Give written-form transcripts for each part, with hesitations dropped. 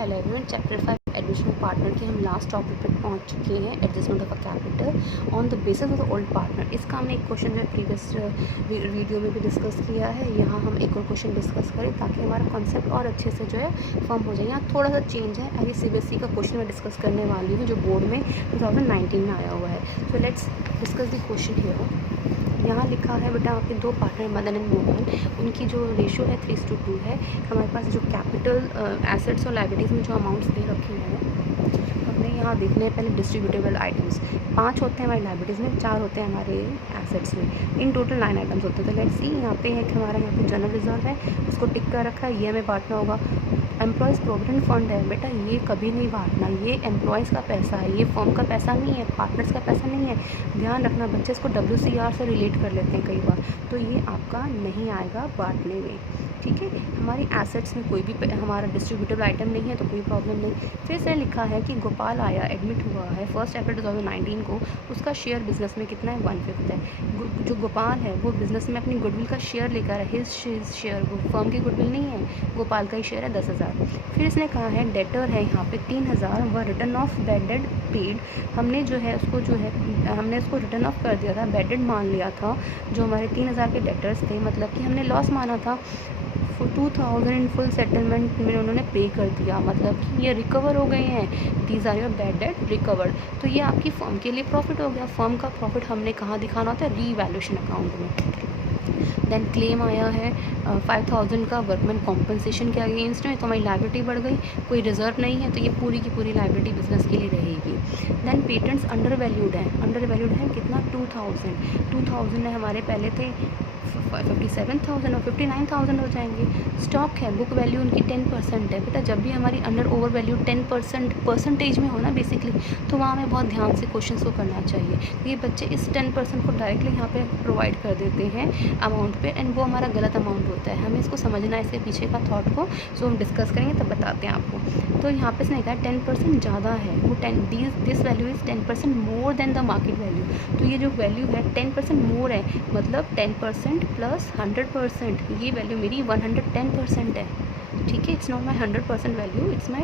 Hello everyone, chapter 5 additional partner के हम last topic पर पहुंच चुके हैं, adjustment of a capital on the basis of the old partner. इसका हमने एक क्वेश्चन जो प्रीवियस वीडियो में भी डिस्कस किया है, यहाँ हम एक और क्वेश्चन डिस्कस करें ताकि हमारा कॉन्सेप्ट और अच्छे से जो है फॉर्म हो जाए। यहाँ थोड़ा सा चेंज है, अभी CBSE का क्वेश्चन मैं डिस्कस करने वाली हूँ जो बोर्ड में 2019 में आया हुआ है। So let's discuss the question here. यहाँ लिखा है बेटा आपके दो पार्टनर मदन एंड मोहन, उनकी जो रेशो है 3:2 है। हमारे पास जो कैपिटल एसेट्स और लाइबिलिटीज़ में जो अमाउंट्स दे रखे हैं हमने यहाँ देखने हैं। पहले डिस्ट्रीब्यूटेबल आइटम्स 5 होते हैं हमारी लाइबिलिटीज़ में, 4 होते हैं हमारे एसेट्स में। इन टोटल 9 आइटम्स होते हैं। तो लेट्स सी यहाँ पे है कि हमारा यहाँ पे जनरल रिजर्व है, उसको टिक कर रखा है, ये हमें बांटना होगा। एम्प्लॉयज़ प्रोविडेंट फंड है, बेटा ये कभी नहीं बांटना, ये एम्प्लॉयज़ का पैसा है, ये फर्म का पैसा नहीं है, पार्टनर्स का पैसा नहीं है। ध्यान रखना, बच्चे इसको WCR से रिलेट कर लेते हैं कई बार, तो ये आपका नहीं आएगा बांटने में, ठीक है। हमारी एसेट्स में कोई भी हमारा डिस्ट्रीब्यूटेबल आइटम नहीं है तो कोई प्रॉब्लम नहीं। फिर से लिखा है कि गोपाल आया, एडमिट हुआ है 1 अप्रैल 2019 को, उसका शेयर बिजनेस में कितना है 1/5 है। जो गोपाल है वो बिजनेस में अपनी गुडविल का शेयर लेकर है, हिज शेयर, वो फर्म की गुडविल नहीं है, गोपाल का ही शेयर है 10,000। फिर इसने कहा है डेटर है यहाँ पे 3,000, वह return of bad debt paid, हमने जो है उसको जो है हमने उसको रिटर्न ऑफ कर दिया था, बैड डेट मान लिया था। जो हमारे 3,000 के डेटर्स थे, मतलब कि हमने लॉस माना था, 2,000 इन फुल सेटलमेंट में उन्होंने पे कर दिया, मतलब कि ये रिकवर हो गए हैं। These are your bad debt recovered. तो ये आपकी फर्म के लिए प्रॉफिट हो गया। फर्म का प्रॉफिट हमने कहाँ दिखाना होता है, रीवैल्यूएशन अकाउंट में। देन क्लेम आया है 5,000 का वर्कमैन कॉम्पनसेशन के अगेंस्ट में, तो हमारी लाइबिलिटी बढ़ गई, कोई रिजर्व नहीं है तो ये पूरी की पूरी लाइबिलिटी बिजनेस के लिए रहेगी। देन पेटेंट्स अंडर वैल्यूड है कितना 2,000 है, हमारे पहले थे 57,000 और 59,000 हो जाएंगे। स्टॉक है, बुक वैल्यू उनकी 10% है। बेटा जब भी हमारी अंडर ओवर वैल्यू 10% परसेंटेज में हो ना बेसिकली, तो वहाँ हमें बहुत ध्यान से क्वेश्चन को करना चाहिए। ये बच्चे इस 10% को डायरेक्टली यहाँ पे प्रोवाइड कर देते हैं अमाउंट पे, एंड वो हमारा गलत अमाउंट होता है। हमें इसको समझना है, इसके पीछे का थॉट को, सो हम डिस्कस करेंगे तब बताते हैं आपको। तो यहाँ पे इसने कहा 10% ज़्यादा है, वो this value is 10% more than the market value. तो ये जो वैल्यू है 10% मोर है, मतलब 10% प्लस 100%, ये वैल्यू मेरी 110% है, ठीक है। It's not my 100% value, it's my,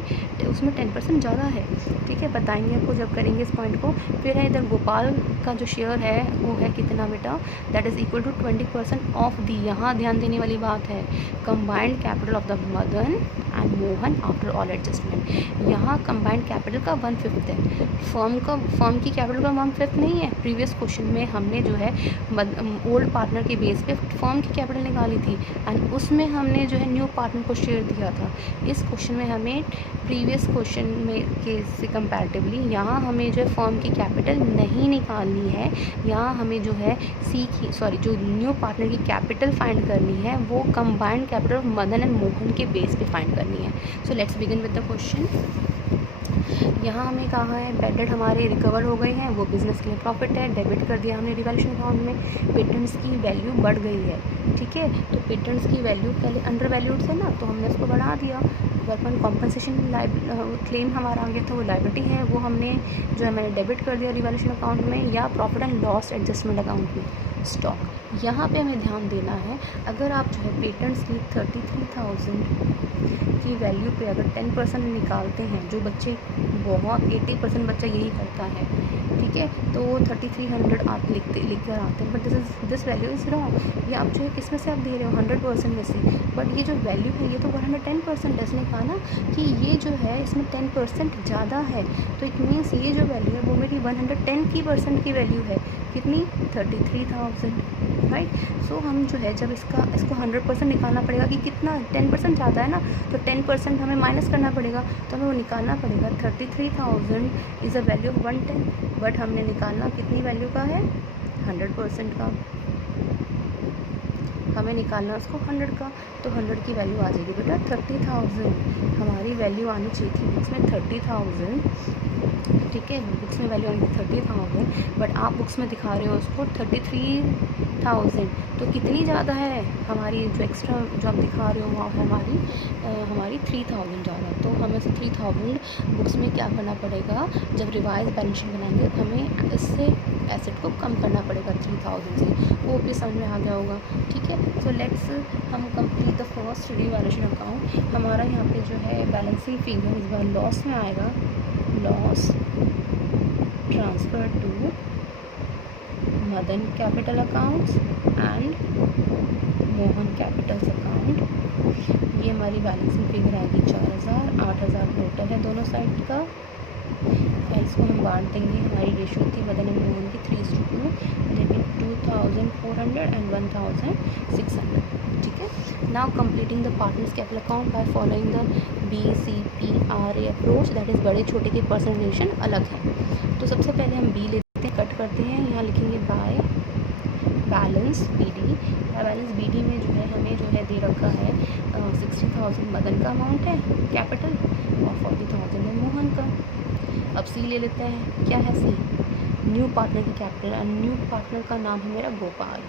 उसमें 10% ज़्यादा है, ठीक है। बताएंगे आपको जब करेंगे इस पॉइंट को। फिर है इधर गोपाल का जो शेयर है वो है कितना बेटा, that is equal to 20% of the, यहाँ ध्यान देने वाली बात है, combined capital of the Madan and Mohan after all adjustment. यहाँ कंबाइंड कैपिटल का 1/5 है, फर्म की कैपिटल का 1/5 नहीं है। प्रीवियस क्वेश्चन में हमने जो है ओल्ड पार्टनर के बेस पे फर्म की कैपिटल निकाली थी, एंड उसमें हमने जो है न्यू पार्टनर को शेयर दिया था। इस क्वेश्चन में हमें प्रीवियस क्वेश्चन में के से कंपैरेटिवली यहाँ हमें जो है फर्म की कैपिटल नहीं निकालनी है, यहाँ हमें जो है जो न्यू पार्टनर की कैपिटल फाइंड करनी है, वो combined capital of Madan and Mohan के बेस पे फाइंड करनी है। So let's begin with the question. यहाँ हमें कहा है बैड डेट हमारे रिकवर हो गए हैं, वो बिज़नेस के लिए प्रॉफिट है, डेबिट कर दिया हमने रिवैल्यूएशन अकाउंट में। पेटेंट्स की वैल्यू बढ़ गई है, ठीक है। तो पेटेंट्स की वैल्यू पहले अंडर वैल्यूड थे ना, तो हमने उसको बढ़ा दिया। वर्कमैन कॉम्पनसेशन क्लेम हमारा आ गया था, वो लाइबिलिटी है, वो हमने जो है मैंने डेबिट कर दिया रिवैल्यूएशन अकाउंट में या profit and loss adjustment account में। स्टॉक यहाँ पे हमें ध्यान देना है, अगर आप जो है पेटेंट्स की 33,000 की वैल्यू पे अगर 10% निकालते हैं, जो बच्चे बहुत 80% बच्चा यही करता है, ठीक है, तो 3,300 आप लिख कर आते हैं, but this value is wrong. ये आप जो है किस में से आप दे रहे हो 100% में से, बट ये जो वैल्यू है ये तो 110% है। इसने कहा ना कि ये जो है इसमें 10% ज़्यादा है, तो इट मीन्स ये जो वैल्यू है वो मेरी 110% की वैल्यू है, कितनी 33,000, राइट। सो हम जो है जब इसको 100% निकालना पड़ेगा कि कितना 10% ज़्यादा है ना, तो 10% हमें माइनस करना पड़ेगा, तो हमें वो निकालना पड़ेगा। 33,000 is a value of 110, but हमने निकालना कितनी वैल्यू का है 100% का, हमें निकालना उसको 100 का, तो 100 की वैल्यू आ जाएगी बेटा 30,000। हमारी वैल्यू आनी चाहिए थी बुक्स में 30,000, ठीक है, बुक्स में वैल्यू आनी थी 30,000, बट आप बुक्स में दिखा रहे हो उसको 33 1000, तो कितनी ज़्यादा है हमारी जो एक्स्ट्रा जो आप दिखा रहे हो वहाँ हमारी 3000 ज़्यादा। तो हमें से 3000 बुक्स में क्या करना पड़ेगा, जब रिवाइज बैलेंस शीट बनाएंगे तो हमें इससे एसेट को कम करना पड़ेगा 3000 से। वो भी समझ में आ गया होगा, ठीक है। सो लेट्स हम complete the first revaluation account. हमारा यहाँ पे जो है बैलेंसिंग फिगर इस बार लॉस में आएगा, loss transfer to Madan capital accounts and Mohan capitals account. ये हमारी बैलेंसिंग फिगर आएगी 4000, 8000 टोटल है दोनों साइड का। इसको हम बांट देंगे, हमारी रेशियो थी मदन एंड मोहन की 3:2, लेकिन 2400 एंड 1600, ठीक है। Now completing the partners capital account by following the BCPRA approach, that is बड़े छोटे के पर्सनल रिलेशन अलग है। तो सबसे पहले हम बी लेते हैं, कट करते हैं, यहाँ लिखेंगे by balance BD। Balance BD में जो है हमें जो है दे रखा है 60,000 मदन का अमाउंट है कैपिटल और 40,000 है मोहन का। अब सी ले लेते हैं, क्या है सी, न्यू पार्टनर की कैपिटल, और न्यू पार्टनर का नाम है मेरा गोपाल।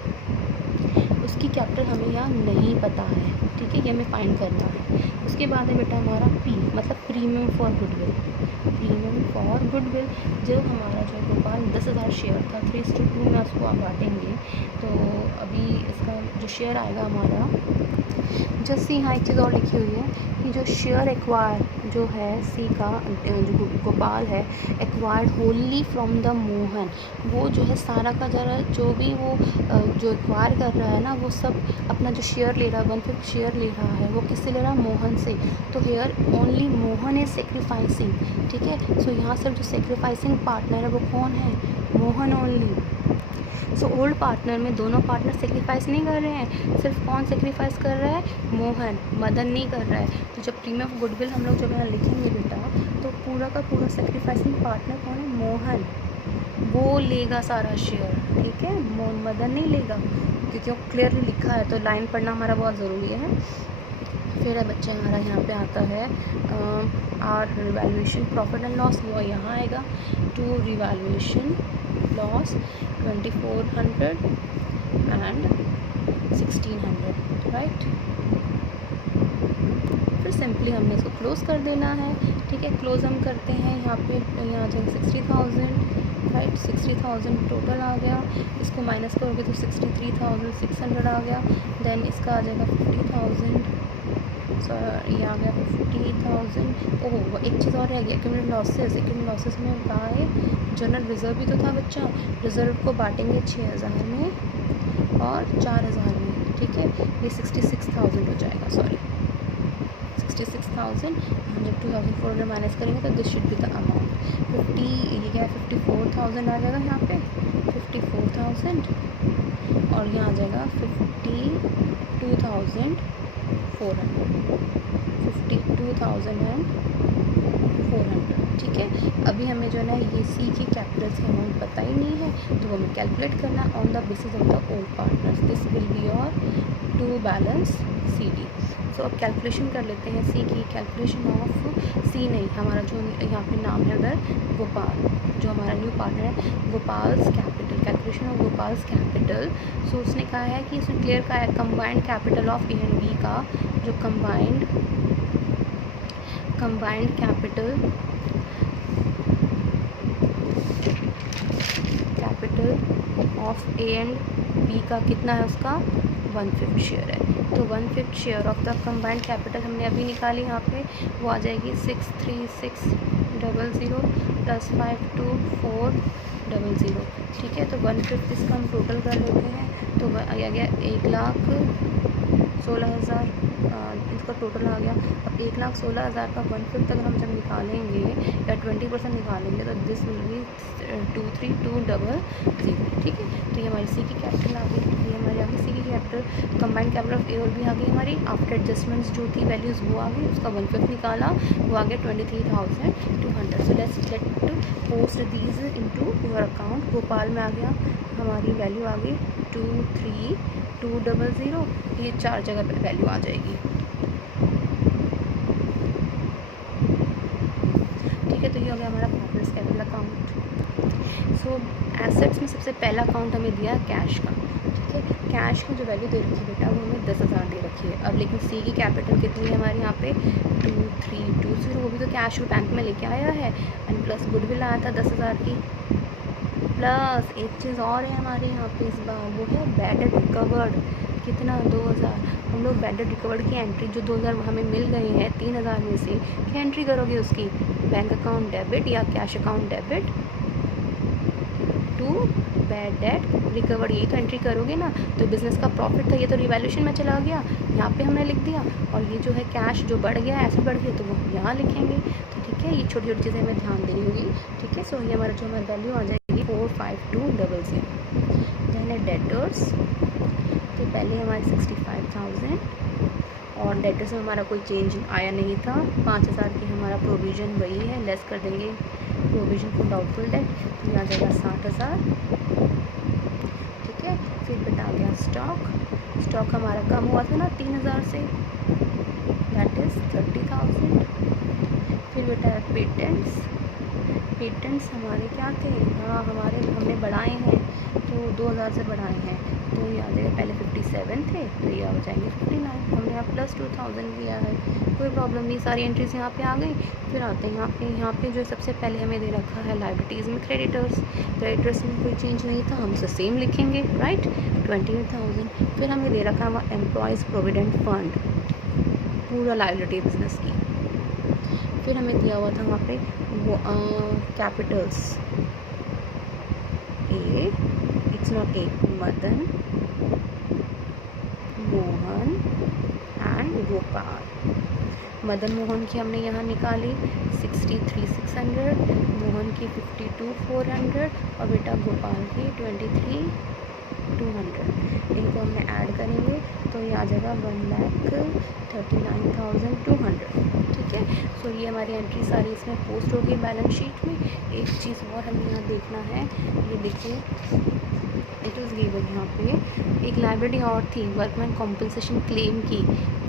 उसकी कैपिटल हमें यहाँ नहीं पता है, ठीक है, ये हमें फाइंड करना है। उसके बाद है बेटा हमारा P, मतलब premium for goodwill. Premium for goodwill, जो हमारा जो गोपाल 10,000 शेयर था 3:2 में उसको आप बांटेंगे, तो अभी इसका जो शेयर आएगा हमारा, जस्ट सी यहाँ एक चीज़ और लिखी हुई है कि जो शेयर एक्वायर जो है सी का जो गोपाल है acquired Holi from the Mohan, वो जो है सारा का जरा जो भी वो जो एक्वायर कर रहा है ना, वो सब अपना जो शेयर ले रहा है 1/5 शेयर ले रहा है, वो किससे ले रहा है, मोहन से। तो here only Mohan is sacrificing, ठीक है। सो यहाँ सिर्फ जो सेक्रीफाइसिंग पार्टनर है वो कौन है, Mohan only. So old partner में दोनों पार्टनर सेक्रीफाइस नहीं कर रहे हैं, सिर्फ कौन सेक्रीफाइस कर रहा है, मोहन, मदन नहीं कर रहा है। तो जब प्रीमियम गुडविल हम लोग जब यहाँ लिखेंगे बेटा, तो पूरा का पूरा सेक्रीफाइसिंग पार्टनर कौन है, मोहन, वो लेगा सारा शेयर, ठीक है, मदन नहीं लेगा, क्योंकि वो क्लियरली लिखा है, तो लाइन पढ़ना हमारा बहुत ज़रूरी है। फिर बच्चा हमारा यहाँ पे आता है our revaluation profit and loss, वो यहाँ आएगा to revaluation loss 2400 and 1600, right. फिर सिंपली हमने इसको क्लोज़ कर देना है, ठीक है। क्लोज़ हम करते हैं, यहाँ पे यहाँ आ जाएगा 60,000, राइट, 60,000 टोटल आ गया। इसको माइनस करोगे तो 63,600 आ गया। देन इसका आ जाएगा 50,000, ये आ गया 50,000। ओह, एक चीज़ और रह गया, एक्यूमुलेटेड लॉसेस। एक्यूमुलेटेड लॉसेस में बाय जनरल रिजर्व भी तो था बच्चा, रिजर्व को बांटेंगे 6,000 में और 4,000 में, ठीक है। ये 66,000 हो जाएगा, सॉरी 66,000। हम जब 2,400 माइनस करेंगे तो this should be the amount 50, ये क्या है 54,000 आ जाएगा यहाँ पे, 54,000, और यहाँ आ जाएगा 52,400, 52,400, ठीक है। अभी हमें जो है ना ये सी की कैपिटल्स की अमाउंट पता ही नहीं है, तो हमें कैलकुलेट करना on the basis of the old partners. This will be your two balance CD। So अब कैलकुलेशन कर लेते हैं सी की। कैलकुलेशन ऑफ सी नहीं, हमारा जो यहाँ पे नाम है उधर गोपाल, जो हमारा न्यू पार्टनर है, Gopal's capital, calculation of Gopal's capital. So उसने कहा है कि इसमें क्लियर कहा है combined capital of A and B का, जो combined capital of A and B का कितना है, उसका 1/5 शेयर है। तो 1/5 share of the combined capital हमने अभी निकाली, यहाँ पे वो आ जाएगी 63600 + 52400, ठीक है। तो 1/5 इसका हम टोटल कर लेते हैं, तो आ गया 1,16,000, इसका टोटल आ गया। अब 1,16,000 का 1/5 अगर हम जब निकालेंगे या 20% निकालेंगे तो दिस विल बी 23,200, ठीक है। तो ये हमारी सी की कैपिटल आ गई, ये हमारी आ गई सी की कैपिटल। कंबाइंड कैपिटल ऑफ ए और बी आ गई हमारी, आफ्टर एडजस्टमेंट्स जो थी वैल्यूज़ वो आ गई, उसका 1/5 निकाला, वो आ गया 23,200। So let's post these into your account. Gopal में आ गया, हमारी वैल्यू आ गई 23,200, ये 4 जगह पर वैल्यू आ जाएगी, ठीक है। तो ये हो गया हमारा partners capital account. So assets में सबसे पहला अकाउंट हमें दिया कैश का, ठीक है। है। कैश की जो वैल्यू दे रखी है बेटा वो हमें 10,000 दे रखी है। अब लेकिन सी की कैपिटल कितनी है हमारे यहाँ पे 2320, वो भी तो कैश वो बैंक में लेके आया है, एंड प्लस गुडविल आया था 10,000 की। प्लस एक चीज़ और है हमारे यहाँ पे इस बार, वो है बैड डेट रिकवर्ड, कितना 2000। हम लोग बैड डेट रिकवर्ड की एंट्री जो 2000 हमें मिल गई है 3000 में से, क्या एंट्री करोगे उसकी? बैंक अकाउंट डेबिट या cash account debit to bad debt recovered, यही तो एंट्री करोगे ना। तो बिज़नेस का प्रॉफिट था, ये तो रिवैल्यूएशन में चला गया, यहाँ पे हमने लिख दिया, और ये जो है कैश जो बढ़ गया ऐसे बढ़ गया तो वो हम यहाँ लिखेंगे। तो ठीक है, ये छोटी छोटी चीज़ें हमें ध्यान देनी होगी। ठीक है, सो ये हमारा जो हमारी वैल्यू आ जाएगी 45200। देन है डेटर्स, तो पहले हमारे 65,000, और डेटर्स में हमारा कोई चेंज आया नहीं था। 5,000 की हमारा प्रोविज़न वही है, लेस कर देंगे प्रोविज़न फॉर डाउटफुल डेट, तो यहाँ जाएगा 60,000। ठीक है, फिर बेटा आ गया स्टॉक हमारा कम हुआ था ना 3,000 से, दैट इज़ 30,000। फिर बेटा पेटेंट्स हमारे क्या थे, हाँ हमारे हमने बढ़ाए हैं तो 2,000 से बढ़ाए हैं, तो ये आ जाएगा, पहले 57 थे तो ये आ जाएंगे 59, हमने यहाँ प्लस 2,000 किया है, कोई प्रॉब्लम नहीं, सारी एंट्रीज यहाँ पे आ गई। फिर आते हैं यहाँ पे जो सबसे पहले हमें दे रखा है लाइबिलिटीज़ में क्रेडिटर्स में कोई चेंज नहीं था, हम उसे सेम लिखेंगे, राइट, 28,000। फिर हमें दे रखा है वहाँ एम्प्लॉयज़ प्रोविडेंट फंड, पूरा लाइबिलिटी बिजनेस की। फिर हमें दिया हुआ था वहाँ पे वो Capitals, it's not a, Madan, Mohan and Gopal. Madan Mohan की हमने यहाँ निकाली 63,600, मोहन की 52,400, और बेटा गोपाल की 23,200। इनको हमने ऐड करेंगे तो ये आ जाएगा 1,39,200। ठीक है, सो ये हमारी एंट्री सारी इसमें पोस्ट होगी बैलेंस शीट में। एक चीज़ और हमें यहाँ देखना है, ये देखिए इट इज़ गिवन, यहाँ पे एक लाइबिलिटी और थी, वर्कमैन कॉम्पनसेशन क्लेम की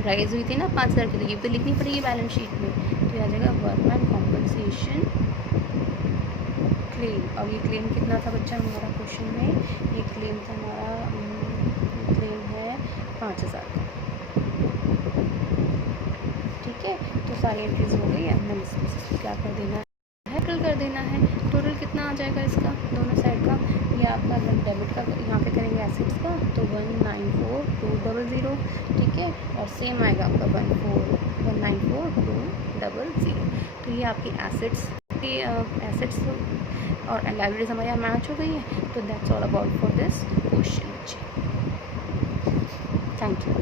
राइज हुई थी ना 5,000 की, तो ये तो लिखनी पड़ेगी बैलेंस शीट में। तो ये आ जाएगा वर्कमैन कॉम्पनसेशन क्लेम। अब ये क्लेम कितना था बच्चा हमारा क्वेश्चन में, ये क्लेम था हमारा, क्लेम है 5,000 का। ठीक है, तो सारी एंट्रीज हो गई है, हमें इसको क्या कर देना है, टोटल कर देना है। टोटल कितना आ जाएगा इसका दोनों साइड का, ये आपका डेबिट का यहाँ पे करेंगे एसेट्स का तो 194,200। ठीक है, और सेम आएगा आपका 194,200। तो ये आपकी एसेट्स और लाइबिलिटीज हमारे यहाँ मैच हो गई है। तो that's all about for this question. Thank you.